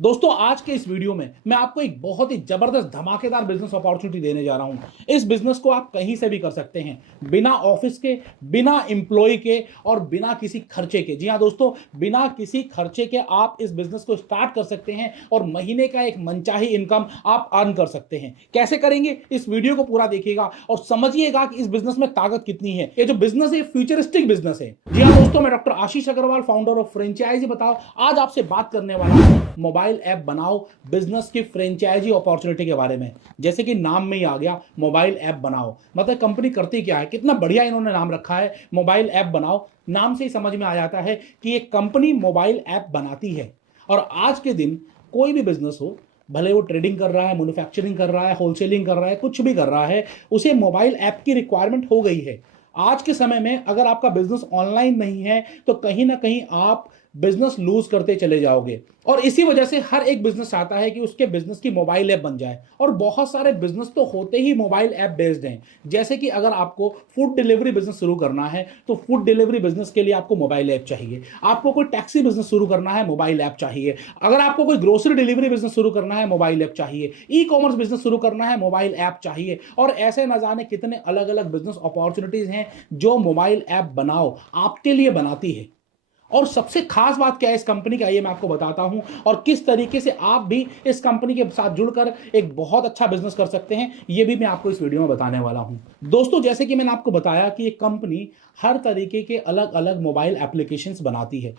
दोस्तों आज के इस वीडियो में मैं आपको एक बहुत ही जबरदस्त धमाकेदार बिजनेस अपॉर्चुनिटी देने जा रहा हूं। इस बिजनेस को आप कहीं से भी कर सकते हैं, बिना ऑफिस के, बिना एम्प्लॉय के और बिना किसी खर्चे के। जी हां दोस्तों, बिना किसी खर्चे के आप इस बिजनेस को स्टार्ट कर सकते हैं और महीने का एक मनचाही इनकम आप अर्न कर सकते हैं। कैसे करेंगे, इस वीडियो को पूरा देखिएगा और समझिएगा कि इस बिजनेस में ताकत कितनी है। ये जो बिजनेस है फ्यूचरिस्टिक बिजनेस है। जी हां दोस्तों, मैं doctor Ashish Agarwal, founder of franchisee Batao, आज आपसे बात करने वाला हूं मोबाइल ऐप बनाओ बिजनेस की फ्रेंचाइजी अपॉर्चुनिटी के बारे में। जैसे कि नाम में ही आ गया, मोबाइल ऐप बनाओ, मतलब कंपनी करती क्या है, कितना बढ़िया इन्होंने नाम रखा है, मोबाइल ऐप बनाओ। नाम से ही समझ में आ जाता है कि एक कंपनी मोबाइल ऐप बनाती है। और आज के दिन कोई भी बिजनेस हो, भले वो ट्रेडिंग कर रहा है, मैन्युफैक्चरिंग कर रहा है, होलसेलिंग कर रहा है, कुछ भी कर रहा है, उसे मोबाइल ऐप की रिक्वायरमेंट हो गई है। आज के समय में अगर आपका बिजनेस ऑनलाइन नहीं है तो कहीं ना कहीं आप बिजनेस लूज करते चले जाओगे। और इसी वजह से हर एक बिजनेस चाहता है कि उसके बिजनेस की मोबाइल ऐप बन जाए। और बहुत सारे बिजनेस तो होते ही मोबाइल ऐप बेस्ड हैं। जैसे कि अगर आपको फूड डिलीवरी बिजनेस शुरू करना है तो फूड डिलीवरी बिजनेस के लिए आपको मोबाइल ऐप चाहिए। आपको कोई टैक्सी बिजनेस शुरू करना है, मोबाइल ऐप चाहिए। अगर आपको कोई ग्रोसरी डिलीवरी बिजनेस शुरू करना है, मोबाइल ऐप चाहिए। ई कॉमर्स बिजनेस शुरू करना है, मोबाइल ऐप चाहिए। और ऐसे न जाने कितने अलग अलग बिजनेस अपॉर्चुनिटीज हैं जो मोबाइल ऐप बनाओ आपके लिए बनाती है। और सबसे खास बात क्या है इस कंपनी का, ये मैं आपको बताता हूं, और किस तरीके से आप भी इस कंपनी के साथ जुड़कर एक बहुत अच्छा बिजनेस कर सकते हैं, ये भी मैं आपको इस वीडियो में बताने वाला हूं। दोस्तों जैसे कि मैंने आपको बताया कि ये कंपनी हर तरीके के अलग अलग मोबाइल एप्लीकेशंस बनाती है।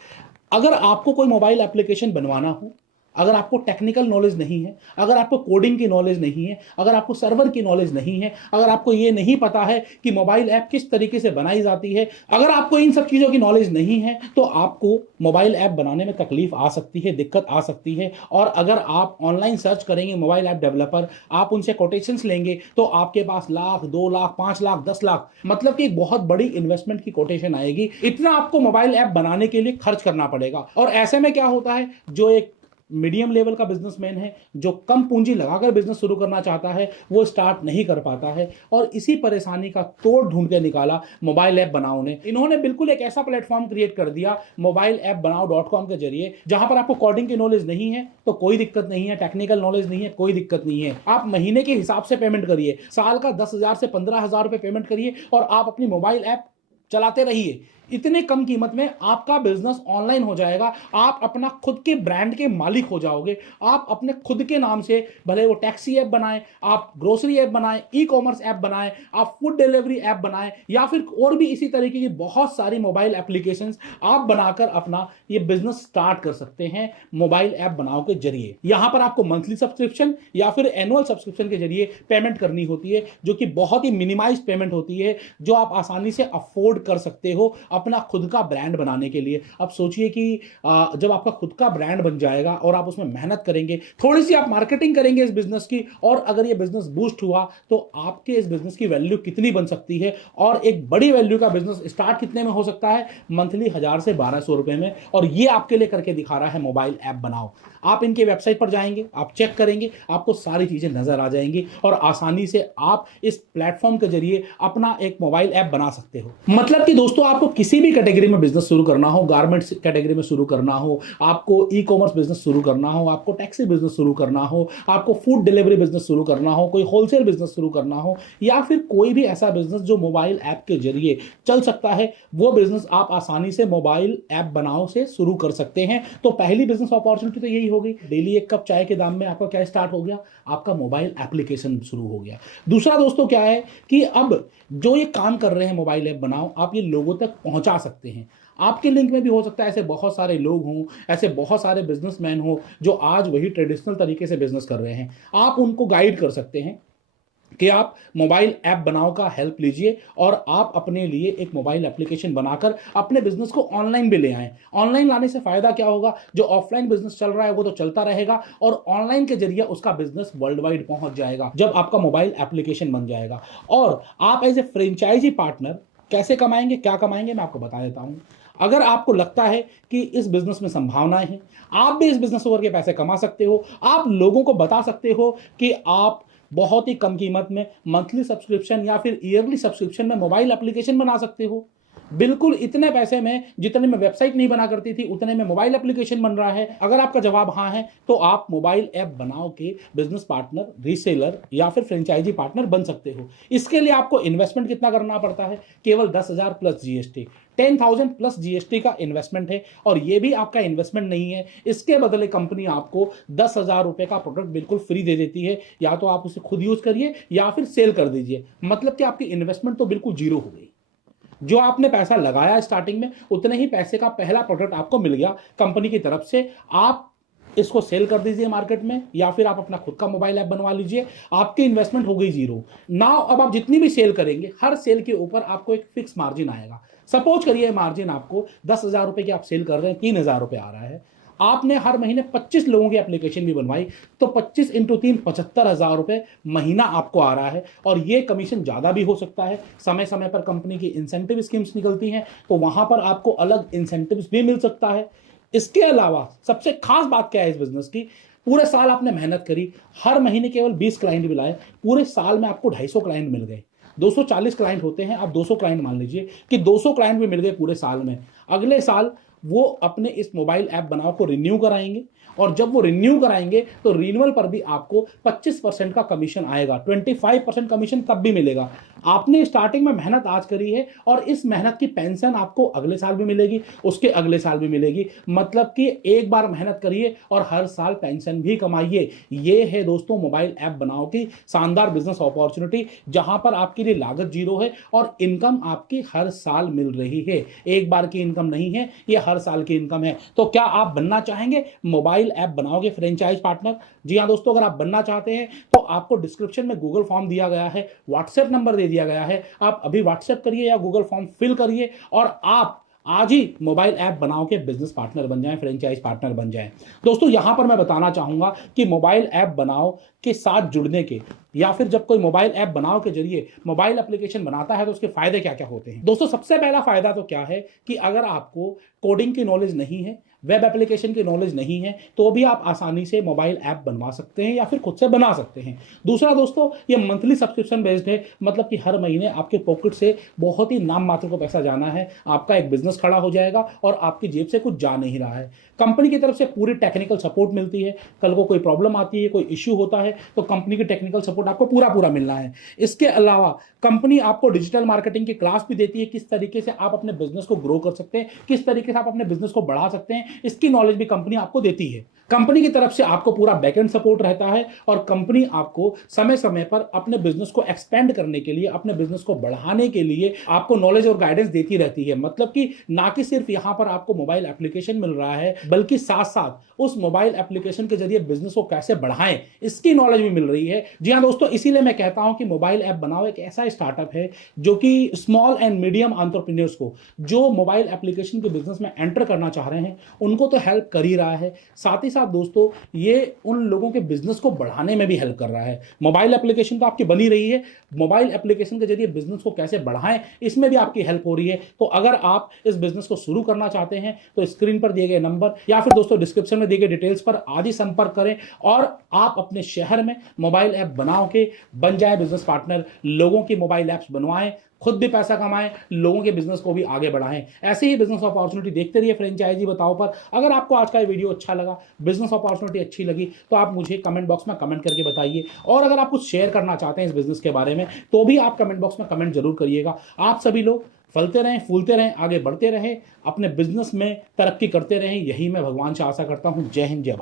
अगर आपको कोई मोबाइल एप्लीकेशन बनवाना हो, अगर आपको टेक्निकल नॉलेज नहीं है, अगर आपको कोडिंग की नॉलेज नहीं है, अगर आपको सर्वर की नॉलेज नहीं है, अगर आपको ये नहीं पता है कि मोबाइल ऐप किस तरीके से बनाई जाती है, अगर आपको इन सब चीज़ों की नॉलेज नहीं है तो आपको मोबाइल ऐप बनाने में तकलीफ आ सकती है, दिक्कत आ सकती है। और अगर आप ऑनलाइन सर्च करेंगे मोबाइल ऐप डेवलपर, आप उनसे कोटेशंस लेंगे तो आपके पास लाख, 2 लाख, 5 लाख, 10 लाख, मतलब कि एक बहुत बड़ी इन्वेस्टमेंट की कोटेशन आएगी। इतना आपको मोबाइल ऐप बनाने के लिए खर्च करना पड़ेगा। और ऐसे में क्या होता है, जो एक मीडियम लेवल का बिजनेसमैन है, जो कम पूंजी लगाकर बिजनेस शुरू करना चाहता है, वो स्टार्ट नहीं कर पाता है। और इसी परेशानी का तोड़ ढूंढ के निकाला मोबाइल ऐप बनाओ ने। इन्होंने बिल्कुल एक ऐसा प्लेटफॉर्म क्रिएट कर दिया मोबाइल ऐप बनाओ .com के जरिए, जहां पर आपको कोडिंग की नॉलेज नहीं है तो कोई दिक्कत नहीं है, टेक्निकल नॉलेज नहीं है कोई दिक्कत नहीं है। आप महीने के हिसाब से पेमेंट करिए, साल का 10,000 से 15,000 रुपए पेमेंट करिए और आप अपनी मोबाइल ऐप चलाते रहिए। इतने कम कीमत में आपका बिजनेस ऑनलाइन हो जाएगा। आप अपना खुद के ब्रांड के मालिक हो जाओगे। आप अपने खुद के नाम से, भले वो टैक्सी ऐप बनाएं, आप ग्रोसरी ऐप बनाएं, ई कॉमर्स ऐप बनाएं, आप फूड डिलीवरी ऐप बनाएं, या फिर और भी इसी तरीके की बहुत सारी मोबाइल एप्लीकेशंस आप बनाकर अपना ये बिजनेस स्टार्ट कर सकते हैं मोबाइल ऐप बनाओ के जरिए। यहां पर आपको मंथली सब्सक्रिप्शन या फिर एनुअल सब्सक्रिप्शन के जरिए पेमेंट करनी होती है, जो कि बहुत ही मिनिमाइज पेमेंट होती है, जो आप आसानी से अफोर्ड कर सकते हो अपना खुद का ब्रांड बनाने के लिए। अब सोचिए कि जब आपका खुद का ब्रांड बन जाएगा और आप उसमें मेहनत करेंगे, थोड़ी सी आप मार्केटिंग करेंगे इस बिजनेस की, और अगर ये बिजनेस बूस्ट हुआ तो आपके इस बिजनेस की वैल्यू कितनी बन सकती है। और एक बड़ी वैल्यू का बिजनेस स्टार्ट कितने में हो सकता है, मंथली 1,000 से 1,200 रुपए में। और ये आपके लिए करके दिखा रहा है मोबाइल ऐप बनाओ। आप इनके वेबसाइट पर जाएंगे, आप चेक करेंगे, आपको सारी चीजें नजर आ जाएंगी और आसानी से आप इस प्लेटफॉर्म के जरिए अपना एक मोबाइल ऐप बना सकते हो। मतलब कि दोस्तों, आपको किसी भी कैटेगरी में बिजनेस शुरू करना हो, गारमेंट्स कैटेगरी में शुरू करना हो, आपको ई कॉमर्स बिजनेस शुरू करना हो, आपको टैक्सी बिजनेस शुरू करना हो, आपको फूड डिलीवरी बिजनेस शुरू करना हो, कोई होलसेल बिजनेस शुरू करना हो, या फिर कोई भी ऐसा बिजनेस जो मोबाइल ऐप के जरिए चल सकता है, वो बिजनेस आप आसानी से मोबाइल ऐप बनाओ से शुरू कर सकते हैं। तो पहली बिजनेस अपॉर्चुनिटी तो यही होगी। डेली एक कप चाय के दाम में आपका क्या स्टार्ट हो गया, आपका मोबाइल एप्लीकेशन शुरू हो गया। दूसरा दोस्तों क्या है कि अब जो ये काम कर रहे हैं मोबाइल ऐप बनाओ, आप ये लोगों तक पहुंचा सकते हैं। आपके लिंक में भी हो सकता है ऐसे बहुत सारे लोग हों, ऐसे बहुत सारे बिजनेसमैन हो जो आज वही ट्रेडिशनल तरीके से बिजनेस कर रहे हैं। आप उनको गाइड कर सकते हैं कि आप मोबाइल ऐप बनाओ का हेल्प लीजिए और आप अपने लिए एक मोबाइल एप्लीकेशन बनाकर अपने बिजनेस को ऑनलाइन भी ले आएं। ऑनलाइन लाने से फायदा क्या होगा, जो ऑफलाइन बिजनेस चल रहा है वो तो चलता रहेगा और ऑनलाइन के जरिए उसका बिजनेस वर्ल्ड वाइड पहुंच जाएगा जब आपका मोबाइल एप्लीकेशन बन जाएगा। और आप एज ए फ्रेंचाइजी पार्टनर कैसे कमाएंगे, क्या कमाएंगे, मैं आपको बता देता हूं। अगर आपको लगता है कि इस बिजनेस में संभावनाएं हैं, आप भी इस बिजनेस को करके पैसे कमा सकते हो। आप लोगों को बता सकते हो कि आप बहुत ही कम कीमत में मंथली सब्सक्रिप्शन या फिर ईयरली सब्सक्रिप्शन में मोबाइल एप्लीकेशन बना सकते हो। बिल्कुल इतने पैसे में जितने में वेबसाइट नहीं बना करती थी उतने में मोबाइल एप्लीकेशन बन रहा है। अगर आपका जवाब हाँ है तो आप मोबाइल ऐप बनाओ के बिजनेस पार्टनर, रीसेलर या फिर फ्रेंचाइजी पार्टनर बन सकते हो। इसके लिए आपको इन्वेस्टमेंट कितना करना पड़ता है? केवल 10,000 प्लस जीएसटी, 10,000 प्लस जीएसटी का इन्वेस्टमेंट है। और ये भी आपका इन्वेस्टमेंट नहीं है, इसके बदले कंपनी आपको 10,000 रुपए का प्रोडक्ट बिल्कुल फ्री दे देती है। या तो आप उसे खुद यूज करिए या फिर सेल कर दीजिए। मतलब कि आपकी इन्वेस्टमेंट तो बिल्कुल जीरो हो गई। जो आपने पैसा लगाया स्टार्टिंग में उतने ही पैसे का पहला प्रोडक्ट आपको मिल गया कंपनी की तरफ से। आप इसको सेल कर दीजिए मार्केट में या फिर आप अपना खुद का मोबाइल ऐप बनवा लीजिए। आपकी इन्वेस्टमेंट हो गई जीरो। नाउ अब आप जितनी भी सेल करेंगे हर सेल के ऊपर आपको एक फिक्स मार्जिन आएगा। सपोज करिए मार्जिन आपको 10,000 रुपए की आप सेल कर रहे हैं, 3,000 रुपए आ रहा है। आपने हर महीने 25 लोगों की एप्लीकेशन भी बनवाई तो 25 इंटू 3 75,000 रुपए महीना आपको आ रहा है। और ये कमीशन ज्यादा भी हो सकता है। समय समय पर कंपनी की इंसेंटिव स्कीम्स निकलती हैं तो वहां पर आपको अलग इंसेंटिव्स भी मिल सकता है। इसके अलावा सबसे खास बात क्या है इस बिजनेस की? पूरे साल आपने मेहनत करी, हर महीने केवल 20 क्लाइंट भी लाए, पूरे साल में आपको 250 क्लाइंट मिल गए। 240 क्लाइंट होते हैं, आप 200 क्लाइंट मान लीजिए कि 200 क्लाइंट भी मिल गए पूरे साल में। अगले साल वो अपने इस मोबाइल ऐप बनाओ को रिन्यू कराएंगे। और जब वो रिन्यू कराएंगे तो रिन्यूअल पर भी आपको 25% का कमीशन आएगा। 25% कमीशन तब भी मिलेगा। आपने स्टार्टिंग में मेहनत आज करी है और इस मेहनत की पेंशन आपको अगले साल भी मिलेगी, उसके अगले साल भी मिलेगी। मतलब कि एक बार मेहनत करिए और हर साल पेंशन भी कमाइए। ये है दोस्तों मोबाइल ऐप बनाओ की शानदार बिजनेस अपॉर्चुनिटी, जहां पर आपके लिए लागत जीरो है और इनकम आपकी हर साल मिल रही है। एक बार की इनकम नहीं है, ये हर साल की इनकम है। तो क्या आप बनना चाहेंगे मोबाइल ऐप बनाओगे फ्रेंचाइज पार्टनर? जी हाँ दोस्तों, अगर आप बनना चाहते हैं तो आपको डिस्क्रिप्शन में गूगल फॉर्म दिया गया है, व्हाट्सएप नंबर दे दिया गया है। आप अभी व्हाट्सएप करिए या गूगल फॉर्म फिल करिए और आप आज ही मोबाइल ऐप बनाओ के बिजनेस पार्टनर बन जाएं, फ्रेंचाइज पार्टनर बन जाएं। दोस्तों यहां पर मैं बताना चाहूंगा कि मोबाइल ऐप बनाओ के साथ जुड़ने के या फिर जब कोई मोबाइल ऐप बनाओ के जरिए मोबाइल एप्लीकेशन बनाता है तो उसके फायदे क्या क्या होते हैं। दोस्तों सबसे पहला फायदा तो क्या है कि अगर आपको कोडिंग की नॉलेज नहीं है, वेब एप्लीकेशन की नॉलेज नहीं है, तो भी आप आसानी से मोबाइल ऐप बनवा सकते हैं या फिर खुद से बना सकते हैं। दूसरा दोस्तों, ये मंथली सब्सक्रिप्शन बेस्ड है। मतलब कि हर महीने आपके पॉकेट से बहुत ही नाम मात्र को पैसा जाना है, आपका एक बिजनेस खड़ा हो जाएगा और आपकी जेब से कुछ जा नहीं रहा है। कंपनी की तरफ से पूरी टेक्निकल सपोर्ट मिलती है। कल को कोई प्रॉब्लम आती है, कोई इश्यू होता है तो कंपनी की टेक्निकल सपोर्ट आपको पूरा पूरा मिलना है। इसके अलावा कंपनी आपको डिजिटल मार्केटिंग की क्लास भी देती है, किस तरीके से आप अपने बिजनेस को ग्रो कर सकते हैं, किस तरीके से आप अपने बिजनेस को बढ़ा सकते हैं, इसकी नॉलेज भी कंपनी आपको देती है। कंपनी की तरफ से आपको पूरा बैकएंड सपोर्ट रहता है और कंपनी आपको समय समय पर अपने बिजनेस को एक्सपेंड करने के लिए, अपने बिजनेस को बढ़ाने के लिए आपको नॉलेज और गाइडेंस देती रहती है। मतलब कि ना कि सिर्फ यहां पर आपको मोबाइल एप्लीकेशन मिल रहा है, बल्कि साथ साथ उस मोबाइल एप्लीकेशन के जरिए बिजनेस को कैसे बढ़ाएं इसकी नॉलेज भी मिल रही है। जी हां दोस्तों, इसीलिए मैं कहता हूं कि मोबाइल ऐप बनाओ एक ऐसा स्टार्टअप है जो कि स्मॉल एंड मीडियम एंटरप्रेन्योर्स को, जो मोबाइल एप्लीकेशन के बिजनेस में एंटर करना चाह रहे हैं, उनको तो हेल्प कर ही रहा है, साथ ही साथ दोस्तों ये उन लोगों के बिजनेस को बढ़ाने में भी हेल्प कर रहा है। मोबाइल एप्लीकेशन तो आपकी बनी रही है, मोबाइल एप्लीकेशन के जरिए बिजनेस को कैसे बढ़ाएं इसमें भी आपकी हेल्प हो रही है। तो अगर आप इस बिजनेस को शुरू करना चाहते हैं तो स्क्रीन पर दिए गए नंबर या फिर दोस्तों डिस्क्रिप्शन में दिए गए डिटेल्स पर आज ही संपर्क करें और आप अपने शहर में मोबाइल ऐप बनाओ के बन जाए बिजनेस पार्टनर। लोगों की मोबाइल ऐप्स बनवाएं, खुद भी पैसा कमाएं, लोगों के बिजनेस को भी आगे बढ़ाएं। ऐसे ही बिजनेस अपॉर्चुनिटी देखते रहिए फ्रेंचाइजी बताओ पर। अगर आपको आज का ये वीडियो अच्छा लगा, बिजनेस अपॉर्चुनिटी अच्छी लगी, तो आप मुझे कमेंट बॉक्स में कमेंट करके बताइए। और अगर आप कुछ शेयर करना चाहते हैं इस बिजनेस के बारे में तो भी आप कमेंट बॉक्स में कमेंट जरूर करिएगा। आप सभी लोग फलते रहें, फूलते रहें, आगे बढ़ते रहें, अपने बिजनेस में तरक्की करते रहें, यही मैं भगवान से आशा करता हूं। जय हिंद, जय भारत।